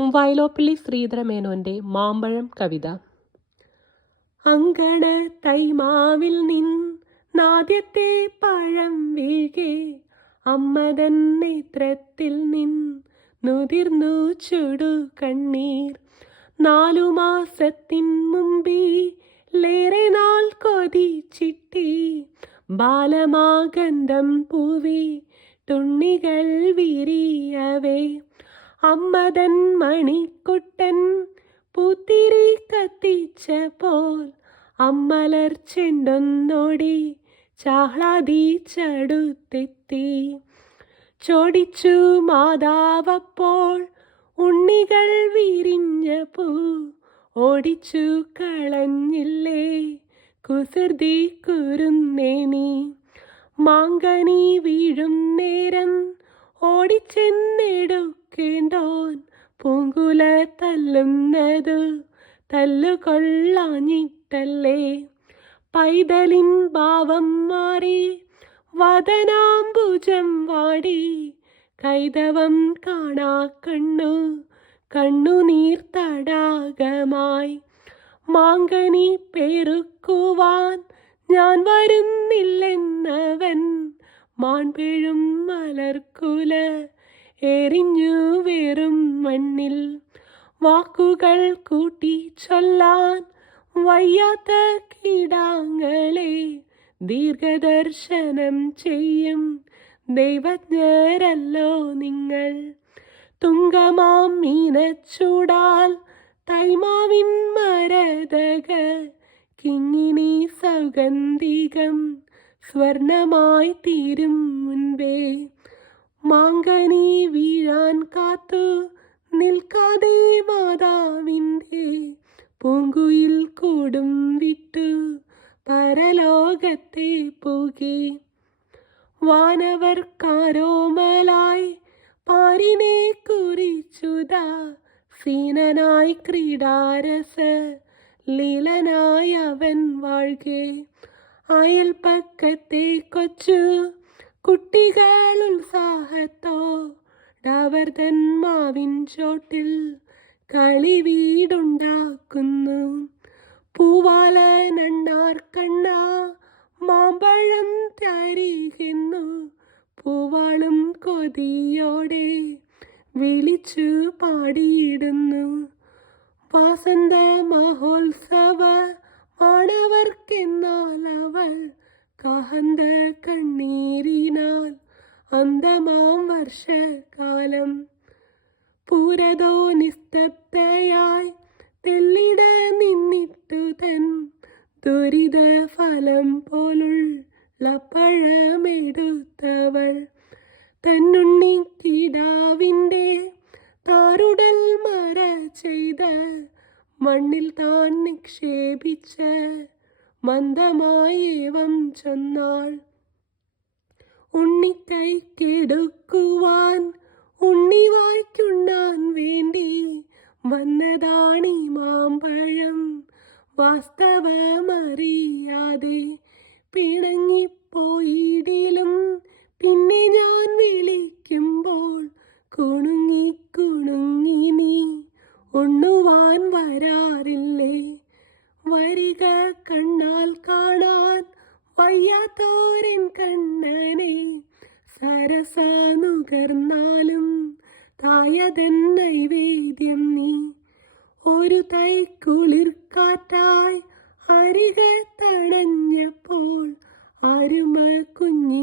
വയലോപ്പള്ളി ശ്രീധരമേനോന്റെ മാമ്പഴം കവിത. അങ്കണ തൈമാവിൽ നിൻ നാദ്യത്തെ പഴം വീകെ അമ്മതൻ നേത്രത്തിൽ നിൻ നുതിർന്നു ചുടു കണ്ണീർ. നാലു മാസത്തിൻ മുമ്പിലേറെ നാൾ കൊതിച്ചിട്ടി ബാലമാഗന്ധം പൂവി തുണ്ണികൾ വിരിയവേ. അമ്മതൻ മണിക്കുട്ടൻ പൂത്തിരി പോൽ അമ്മലർ ചെണ്ടൊന്നോടി ചാഹ്ലാദിച്ചടുത്തെത്തി ചോടിച്ചു മാതാവപ്പോൾ ഉണ്ണികൾ വിരിഞ്ഞ പൂ ഓടിച്ചു കളഞ്ഞില്ലേ കുസൃതി കുരുന്നേനി മാങ്കനി വീഴും നേരം ഓടിച്ചെന്നെടുക്കേണ്ടോൻ പൂങ്കുല തല്ലുന്നത്. തല്ലുകൊള്ളാഞ്ഞിട്ടല്ലേ പൈതലിൻ ഭാവം മാറി വദനാംബുജം വാടി. കൈതവം കാണാ കണ്ണു കണ്ണുനീർ തടാകമായി. മാങ്കനി പെരുക്കുവാൻ ഞാൻ വരുന്നില്ലെന്നവൻ. മാൺപിഴും മലർക്കുല എറിഞ്ഞു വെറും മണ്ണിൽ വാക്കുകൾ കൂട്ടി ചൊല്ലാൻ വയ്യാത്ത കീടാങ്ങളെ ദീർഘദർശനം ചെയ്യും. ദൈവജ്ഞരല്ലോ നിങ്ങൾ. തുങ്കമാം മീനച്ചൂടാൽ തൈമാവിൻ മരതക. കിങ്ങിനി സൗഗന്ധികം സ്വർണമായി തീരും മുൻപേ. മാങ്കനി വീഴാൻ കാത്തു നിൽക്കാതെ മാതാവിന്റെ പൂങ്കുയിൽ കൂടും വിട്ടു പരലോകത്തെ പോകി. വാനവർക്കാരോമലായി പാരിനെ കുറിച്ചുതാ സീനനായി ക്രീഡാരസ ലീലനായി അവൻ വാഴ്കെ അയൽപ്പക്കത്തെ കൊച്ചു കുട്ടികൾ ഉത്സാഹത്തോടവർ തൻ മാവിൻ ചോട്ടിൽ കളി വീടുണ്ടാക്കുന്നു. പൂവാലനണ്ണാർ കണ്ണ മാമ്പഴം തരികുന്നു പൂവാളും കൊതിയോടെ വിളിച്ചു പാടിയിടുന്നു. വാസന്ത മഹോത്സവ മാണവർക്കെന്നാൽ അവൾ കഹന്ത കണ്ണീരിനാൽ അന്തമാം വർഷകാലം പൂരതോ നിസ്തബ്ധയായി തെല്ലിട നിന്നിട്ടു തൻ ദുരിത ഫലം പോലുള്ള പഴമെടുത്തവൾ. തന്നുണ്ണി കിടാവിന്റെ താരുടൽ മര ചെയ്ത മണ്ണിൽ താൻ നിക്ഷേപിച്ച മന്ദമായേവം ചെന്നാൾ. ഉണ്ണിക്കൈ കെടുക്കുവാൻ പിണങ്ങിപ്പോയിടിലും. പിന്നെ ഞാൻ വിളിക്കുമ്പോൾ കുണുങ്ങി കുണുങ്ങി നീ ഉണ്ണുവാൻ വരാറില്ലേ? വരിക കണ്ണാൽ കാണാൻ വയ്യാത്തോരൻ കണ്ണനെ സരസ നുകർന്നാലും തായതൻ നൈവേദ്യം നീ. ഒരു തൈക്കുളിർ കുളിർക്കാറ്റായി അരിക തണഞ്ഞപ്പോൾ അരുമ കുഞ്ഞിൻ